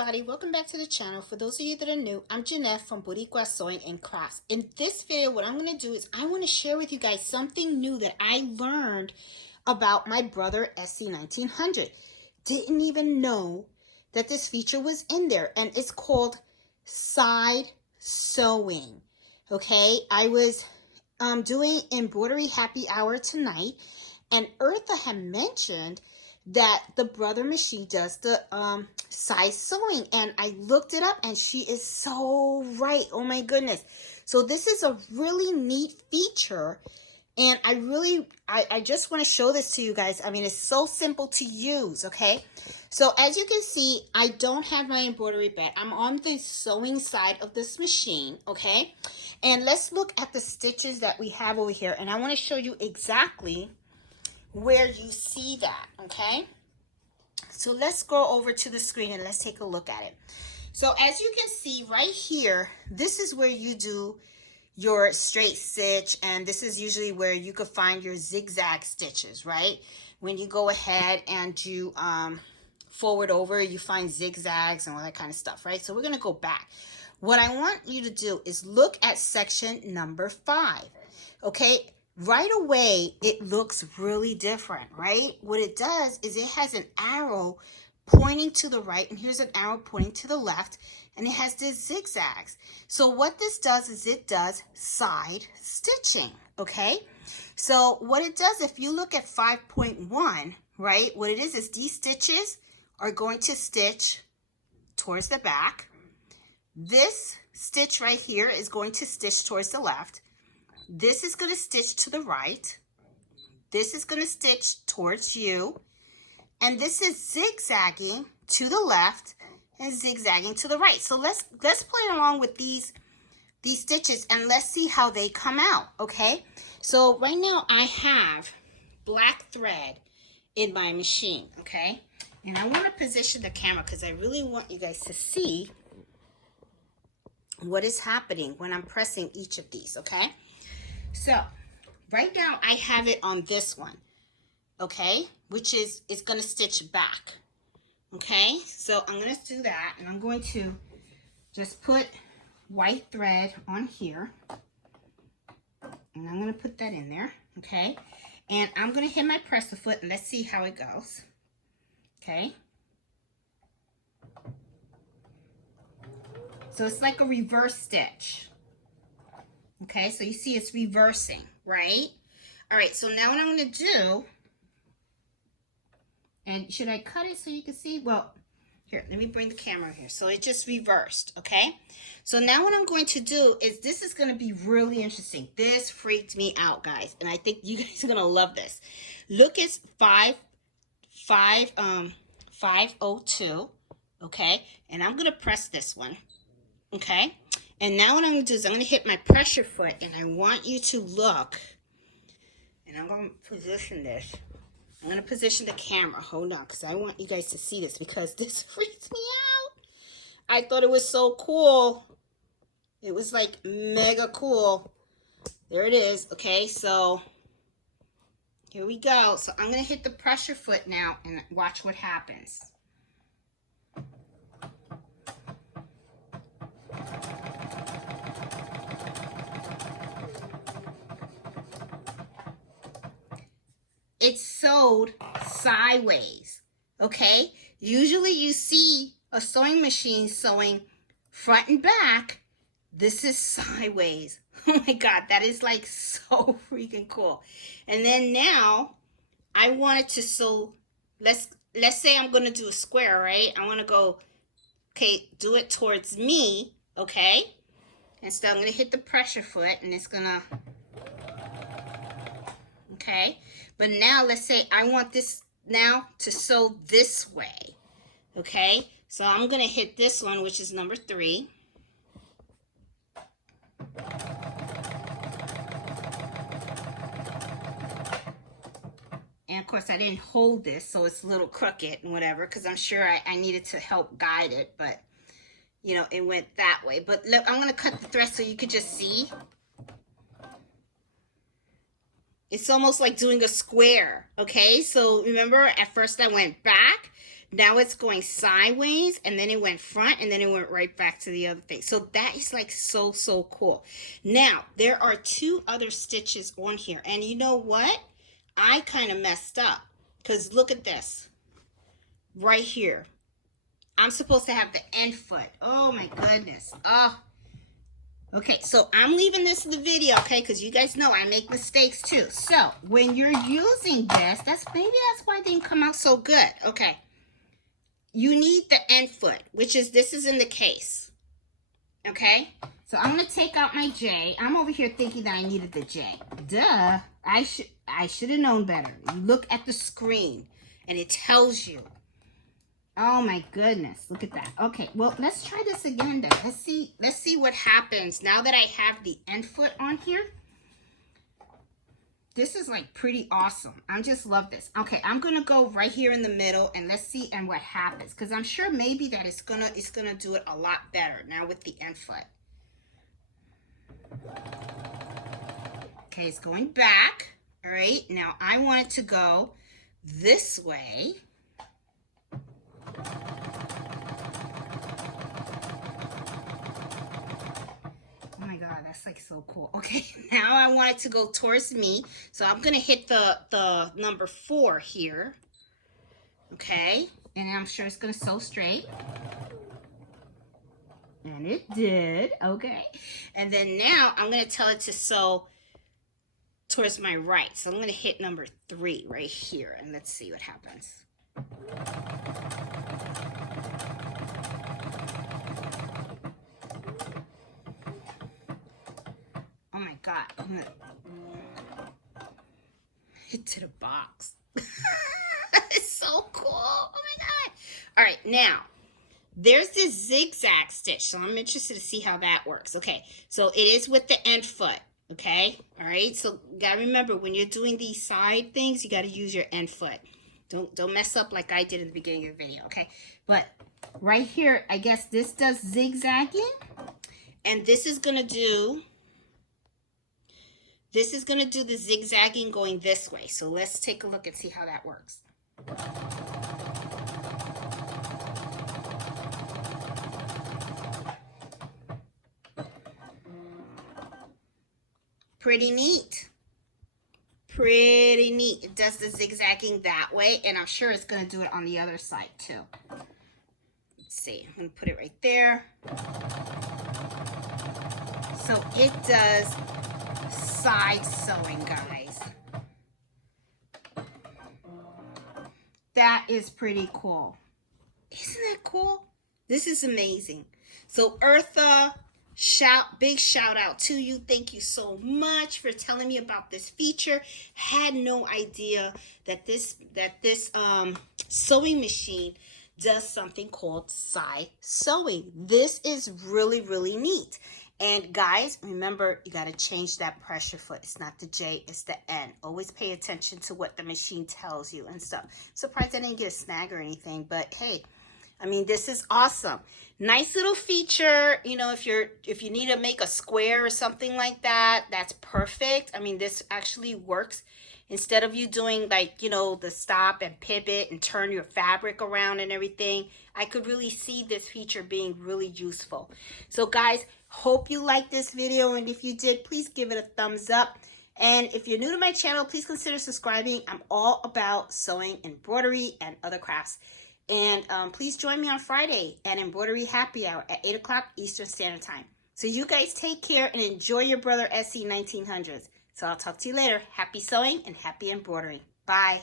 everybody, welcome back to the channel. For those of you that are new, I'm Jeanette from Boricua Sewing and Crafts. In this video, what I'm going to do is I want to share with you guys something new that I learned about my brother SE1900. Didn't even know that this feature was in there, and it's called side sewing. Okay, I was doing embroidery happy hour tonight, and Eartha had mentioned that the brother machine does the side sewing, and I looked it up and she is so right. Oh my goodness. So this is a really neat feature, and I just want to show this to you guys. I mean, it's so simple to use. Okay, so as you can see, I don't have my embroidery bed. I'm on the sewing side of this machine. Okay, and let's look at the stitches that we have over here, and I want to show you exactly where you see that. Okay, so let's go over to the screen and let's take a look at it. So as you can see right here, this is where you do your straight stitch, and this is usually where you could find your zigzag stitches, right? When you go ahead and you forward over, you find zigzags and all that kind of stuff, right? So we're going to go back. What I want you to do is look at section number 5. Okay, right away it looks really different, right? What it does is it has an arrow pointing to the right, and here's an arrow pointing to the left, and it has this zigzags. So what this does is it does side stitching. Okay, so what it does, if you look at 5.1, right, what it is these stitches are going to stitch towards the back. This stitch right here is going to stitch towards the left. This is going to stitch to the right. This is going to stitch towards you. And this is zigzagging to the left and zigzagging to the right. So let's play along with these stitches and let's see how they come out, okay? So right now I have black thread in my machine, okay? And I want to position the camera because I really want you guys to see what is happening when I'm pressing each of these, okay? So right now I have it on this one, okay, which is it's going to stitch back. Okay, so I'm going to do that, and I'm going to just put white thread on here, and I'm going to put that in there. Okay, and I'm going to hit my presser foot, and let's see how it goes. Okay, so it's like a reverse stitch. Okay, so you see it's reversing, right? All right, so now what I'm going to do, and should I cut it so you can see? Well, here, let me bring the camera here. So it just reversed, okay? So now what I'm going to do is, this is going to be really interesting. This freaked me out, guys, and I think you guys are going to love this. Look, it's 502, okay? And I'm going to press this one, okay? And now what I'm going to do is I'm going to hit my pressure foot, and I want you to look, and I'm going to position this. I'm going to position the camera. Hold on, because I want you guys to see this, because this freaks me out. I thought it was so cool. It was like mega cool. There it is. Okay, so here we go. So I'm going to hit the pressure foot now and watch what happens. It's sewed sideways, okay? Usually you see a sewing machine sewing front and back. This is sideways. Oh my God, that is like so freaking cool. And then now I wanted to sew, let's say I'm gonna do a square, right? I wanna go, okay, do it towards me, okay? And so I'm gonna hit the pressure foot, and it's gonna, okay? But now let's say I want this now to sew this way, okay? So I'm going to hit this one, which is number 3. And of course I didn't hold this, so it's a little crooked and whatever, because I'm sure I needed to help guide it, but you know, it went that way. But look, I'm going to cut the thread so you could just see. It's almost like doing a square, okay? So remember, at first I went back, Now it's going sideways, and then it went front, and then it went right back to the other thing. So that is like so cool. Now there are 2 other stitches on here, and you know what? I kind of messed up, because look at this right here. I'm supposed to have the end foot. Oh my goodness. Oh. Okay, so I'm leaving this in the video, okay, because you guys know I make mistakes too. So when you're using this, maybe that's why it didn't come out so good. Okay, you need the end foot, which is, this is in the case. Okay, so I'm gonna take out my J. I'm over here thinking that I needed the J. Duh, I should have known better. You look at the screen and it tells you. Oh my goodness, look at that. Okay, well, let's try this again then. Let's see what happens now that I have the end foot on here. This is like pretty awesome. I just love this. Okay, I'm gonna go right here in the middle, and let's see and what happens, because I'm sure maybe that it's gonna do it a lot better now with the end foot. Okay, it's going back. All right, now I want it to go this way. Oh my God, that's like so cool. Okay, now I want it to go towards me. So I'm gonna hit the number 4 here. Okay, and I'm sure it's gonna sew straight. And it did, okay. And then now I'm gonna tell it to sew towards my right. So I'm gonna hit number 3 right here, and let's see what happens. Oh my God, I'm gonna hit to the box. It's so cool. Oh my God. All right, now there's this zigzag stitch, so I'm interested to see how that works. Okay, so it is with the end foot. Okay, all right, so you gotta remember, when you're doing these side things, you gotta use your end foot. Don't mess up like I did in the beginning of the video. Okay, but right here, I guess this does zigzagging, and this is gonna do the zigzagging going this way. So let's take a look and see how that works. Pretty neat. Pretty neat. It does the zigzagging that way, and I'm sure it's going to do it on the other side too. Let's see. I'm going to put it right there. So it does side sewing, guys. That is pretty cool. Isn't that cool? This is amazing. So Eartha, big shout out to you. Thank you so much for telling me about this feature. Had no idea that this sewing machine does something called side sewing. This is really neat. And guys, remember, you got to change that pressure foot. It's not the J, it's the N. Always pay attention to what the machine tells you and stuff. Surprised I didn't get a snag or anything, but hey, I mean, this is awesome. Nice little feature. You know, if you need to make a square or something like that, that's perfect. I mean, this actually works. Instead of you doing, like, you know, the stop and pivot and turn your fabric around and everything, I could really see this feature being really useful. So guys, hope you liked this video, and if you did, please give it a thumbs up. And if you're new to my channel, please consider subscribing. I'm all about sewing, embroidery, and other crafts. And please join me on Friday at Embroidery Happy Hour at 8 o'clock Eastern Standard Time. So you guys take care and enjoy your brother SE1900s. So I'll talk to you later. Happy sewing and happy embroidery. Bye.